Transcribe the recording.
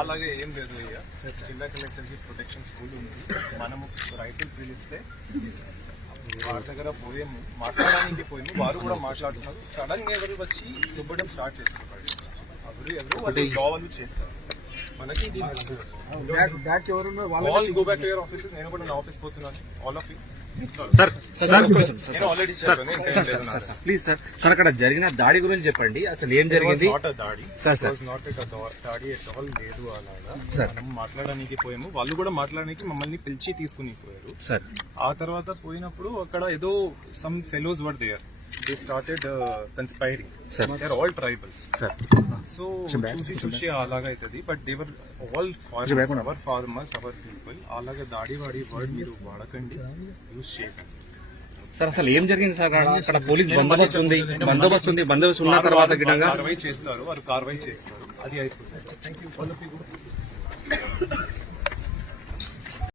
అలాగే ఏం లేదు అయ్యా, జిల్లా కలెక్టర్ కి ప్రొటెక్షన్ స్కూల్ ఉంది. మనము రైతులు పిలిస్తే వారి దగ్గర పోయాము, మాట్లాడడానికి పోయాము, వారు కూడా మాట్లాడుతున్నారు. సడన్ గా ఎవరు వచ్చి దుబ్బడం స్టార్ట్ చేస్తారు. ఎవరు వాళ్ళు చేస్తారు. మనకి go back to your office. నేను కూడా నా ఆఫీస్ పోతున్నాను. All of you please sir అక్కడ జరిగిన దాడి గురించి చెప్పండి. అసలు ఏం జరిగింది? దాడి లేదు. అలాగా మనం మాట్లాడడానికి పోయాము, వాళ్ళు కూడా మాట్లాడడానికి మమ్మల్ని పిలిచి తీసుకుని పోయారు. ఆ తర్వాత పోయినప్పుడు అక్కడ ఏదో some fellows were there. They started conspiring. They're all tribals. So చూసి అలాగా అవుతుంది. But they were all farmers, our farmers, our people. అలాగా దాడి వర్డ్ మీరు వాడకండి, యూజ్ చేయకండి. సార్ అసలు ఏం జరిగింది సార్? అక్కడ పోలీస్ బందోబస్తు ఉంది. బందోబస్తు ఉన్న తర్వాత కార్రవాయి చేస్తారు, వారు కార్రవాయి చేస్తారు. అది అయిపోతుంది.